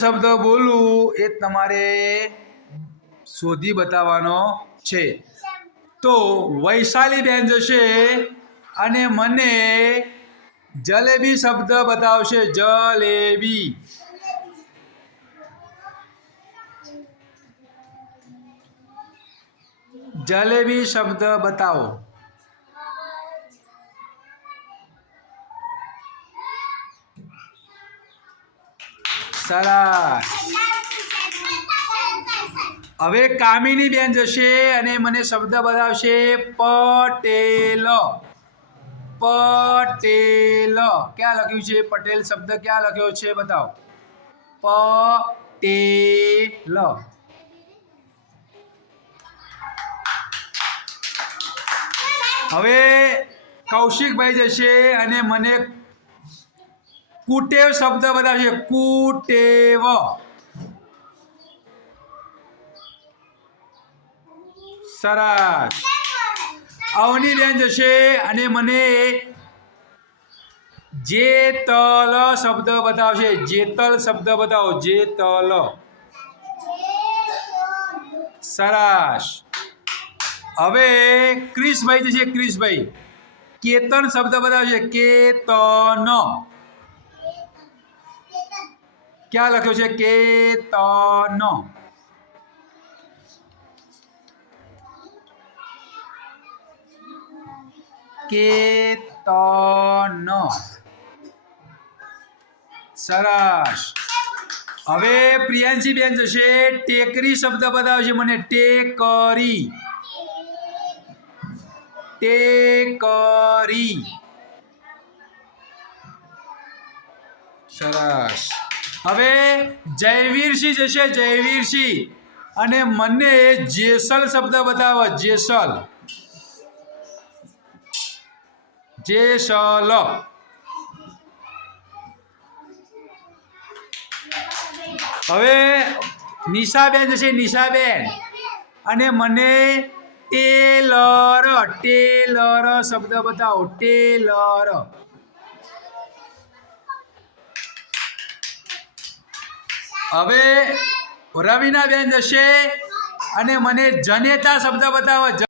શબ્દ બોલું એ તમારે શોધી બતાવવાનો છે. તો વૈશાલી બેન જશે અને મને જલેબી શબ્દ બતાવશે. જલેબી. જલેબી શબ્દ બતાવો. સરસ હવે કામિની બેન જશે અને મને શબ્દ બતાવશે, પટેલ. પટેલ. ક્યાં લખ્યું છે? પટેલ શબ્દ ક્યાં લખ્યો છે? બતાવો. પટેલ. હવે કૌશિકભાઈ જશે અને મને કુટેવ શબ્દ બતાવશે કુટેવ. સરસ. અવની બેન જશે અને મને જેતલ શબ્દ બતાવશે. જેતલ શબ્દ બતાવો. જેતલ. સરસ. હવે ક્રિશભાઈ જશે ક્રિશભાઈ. કેતન શબ્દ બતાવશે. કેતન. ક્યાં લખ્યો છે? કેતન કેતન સરસ. હવે પ્રિયાંશી બેન જશે. ટેકરી શબ્દ બતાવશે મને. ટેકરી. ટેકરી. સરસ. હવે જયવીરસિંહ જશે, જયવીરસિંહ. અને મને જેસલ શબ્દ બતાવો, જેસલ. જેસલ. હવે નિશાબેન જશે, નિશાબેન. અને મને ટેલર ટેલર શબ્દ બતાવો, ટેલર. હવે રવિનાબેન જશે અને મને જનેતા શબ્દ બતાવો.